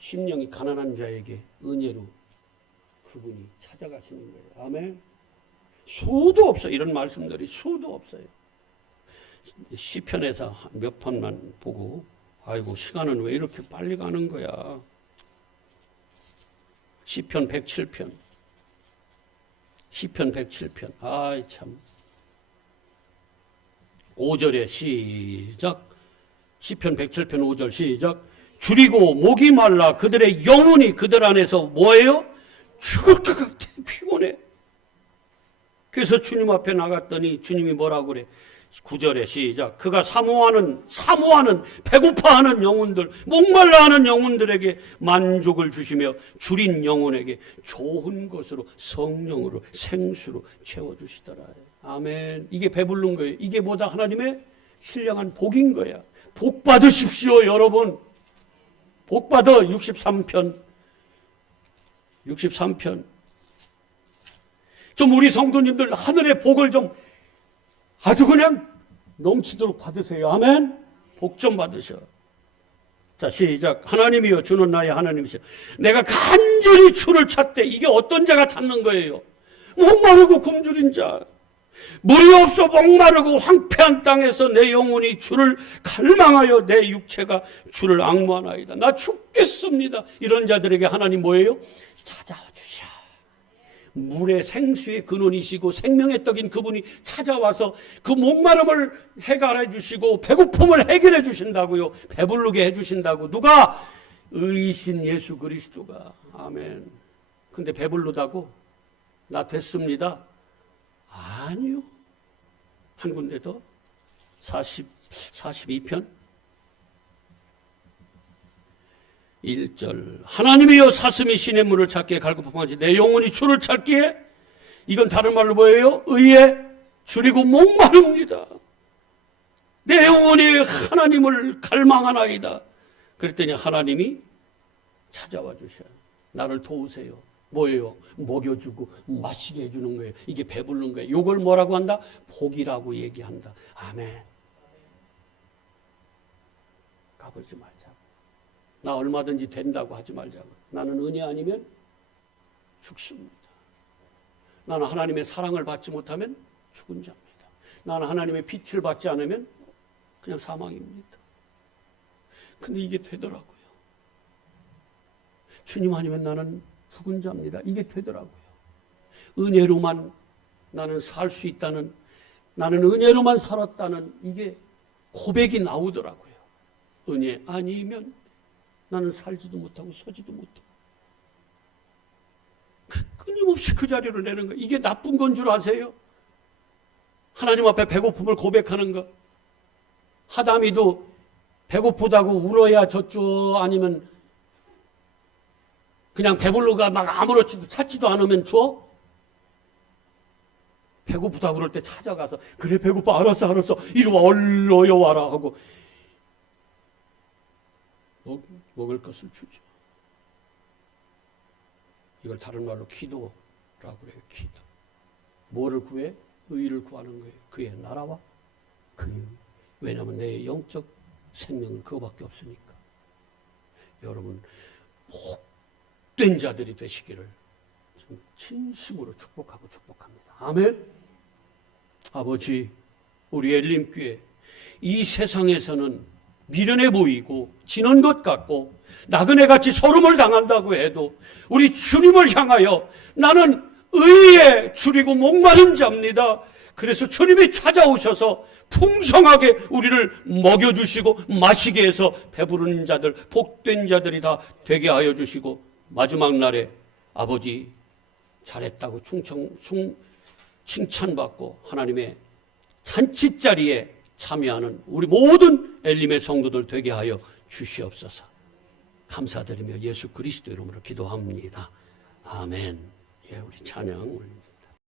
심령이 가난한 자에게 은혜로 그분이 찾아가시는 거예요. 아멘. 수도 없어요. 이런 말씀들이 수도 없어요. 시편에서 몇 편만 보고 아이고 시간은 왜 이렇게 빨리 가는 거야. 시편 107편. 시편 107편. 아이 참. 5절에 시작. 시편 107편 5절 시작. 줄이고 목이 말라 그들의 영혼이 그들 안에서 뭐예요? 죽을 것 같아. 피곤해. 그래서 주님 앞에 나갔더니 주님이 뭐라고 그래? 9절에 시작. 그가 사모하는 배고파하는 영혼들, 목말라하는 영혼들에게 만족을 주시며 줄인 영혼에게 좋은 것으로 성령으로 생수로 채워주시더라. 아멘. 이게 배부른 거예요. 이게 뭐다? 하나님의 신령한 복인 거야. 복 받으십시오, 여러분. 복 받아. 63편. 좀 우리 성도님들 하늘의 복을 좀 아주 그냥 넘치도록 받으세요. 아멘. 복 좀 받으셔. 자, 시작. 하나님이여 주는 나의 하나님이시여. 내가 간절히 주를 찾되. 이게 어떤 자가 찾는 거예요? 목마르고 굶주린 자. 물이 없어 목마르고 황폐한 땅에서 내 영혼이 주를 갈망하여 내 육체가 주를 앙모하나이다. 나 죽겠습니다. 이런 자들에게 하나님 뭐예요? 찾아와 주셔. 물의 생수의 근원이시고 생명의 떡인 그분이 찾아와서 그 목마름을 해결해 주시고 배고픔을 해결해 주신다고요. 배부르게 해주신다고. 누가? 의이신 예수 그리스도가. 아멘. 근데 배부르다고? 나 됐습니다. 아니요. 한 군데 더. 42편 1절. 하나님이여 사슴이 시냇 물을 찾기에 갈급함하지 내 영혼이 주를 찾기에. 이건 다른 말로 뭐예요? 의에 줄이고 목마릅니다. 내 영혼이 하나님을 갈망하나이다. 그랬더니 하나님이 찾아와 주셔요. 나를 도우세요. 뭐예요? 먹여주고 마시게 해주는 거예요. 이게 배부른 거예요. 이걸 뭐라고 한다? 복이라고 얘기한다. 아멘. 가보지 말자고. 나 얼마든지 된다고 하지 말자고. 나는 은혜 아니면 죽습니다. 나는 하나님의 사랑을 받지 못하면 죽은 자입니다. 나는 하나님의 빛을 받지 않으면 그냥 사망입니다. 근데 이게 되더라고요. 주님 아니면 나는 죽은 자입니다. 이게 되더라고요. 은혜로만 나는 살 수 있다는, 나는 은혜로만 살았다는 이게 고백이 나오더라고요. 은혜 아니면 나는 살지도 못하고 서지도 못하고. 끊임없이 그 자리로 내는 거. 이게 나쁜 건 줄 아세요? 하나님 앞에 배고픔을 고백하는 거. 하다미도 배고프다고 울어야 줬죠? 아니면 그냥 배불러가 막 아무렇지도 찾지도 않으면 줘? 배고프다고 그럴 때 찾아가서 그래 배고파 알았어 이리 와 얼른 와라 하고 먹을 것을 주죠. 이걸 다른 말로 기도라고 그래요. 기도. 뭐를 구해? 의를 구하는 거예요. 그의 나라와 그의. 왜냐하면 내 영적 생명은 그거밖에 없으니까. 여러분 복된 자들이 되시기를 진심으로 축복합니다. 아멘. 아버지, 우리 엘림교회 이 세상에서는 미련해 보이고 지는 것 같고 나그네같이 소름을 당한다고 해도 우리 주님을 향하여 나는 의에 줄이고 목마른 자입니다. 그래서 주님이 찾아오셔서 풍성하게 우리를 먹여주시고 마시게 해서 배부른 자들, 복된 자들이 다 되게 하여 주시고 마지막 날에 아버지 잘했다고 칭찬받고 하나님의 잔치자리에 참여하는 우리 모든 엘림의 성도들 되게 하여 주시옵소서. 감사드리며 예수 그리스도 이름으로 기도합니다. 아멘. 예, 우리 찬양 올립니다.